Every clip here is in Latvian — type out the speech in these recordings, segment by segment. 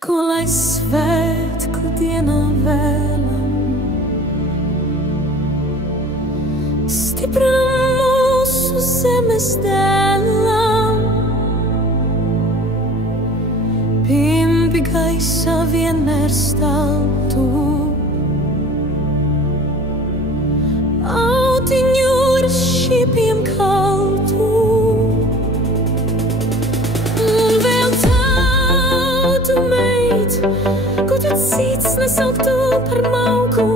Ko lai svētku dienā vēlam, stiprinam mūsu zemes dēlam. Pimpi gaisā vienmēr stāv tu, autiņu ar šķīpiem kaltu. Un vēl tautu meit, ko tad cits nesauktu par mauku,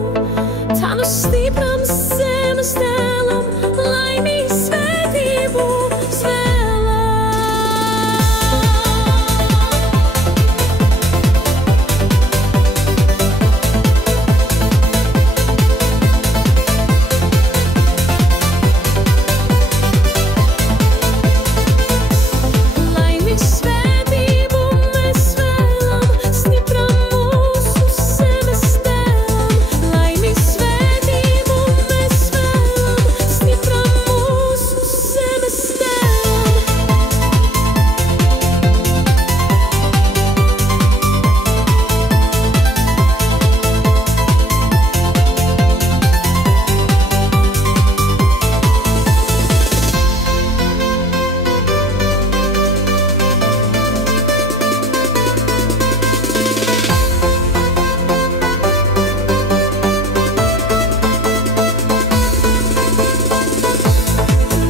tā nu stipram zemes dēlam, laimīgu svētību svēlam. Laimīgu svētību mēs svēlam, stipram mūsu zemes dēlam. Laimīgu svētību mēs svēlam, stipram mūsu zemes dēlam.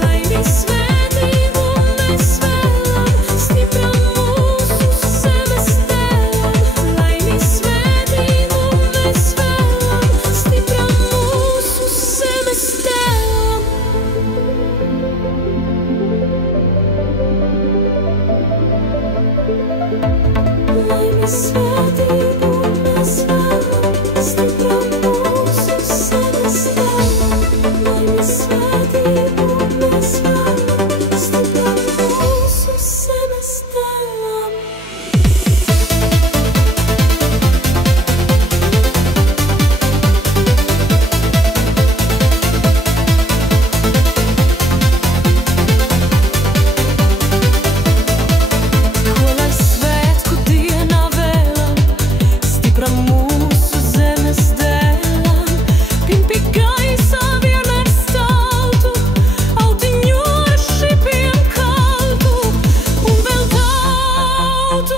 Laimīgu svētību mēs svēlam, stipram mūsu zemes dēlam. Laimīgu svētību mēs svēlam, stipram mūsu zemes dēlam. Laimīgu svētību mēs svēlam, stipram mūsu zemes dēlam. Laimīgu svētību mēs svēlam, stipram mūsu zemes dēlam. Ko lai svētku dienā vēlam, stipram mūsu zemes dēlam. Pimpi gaisā vienmēr stāv tu, autiņu ar šķīpiem kaltu. Un vēl tautu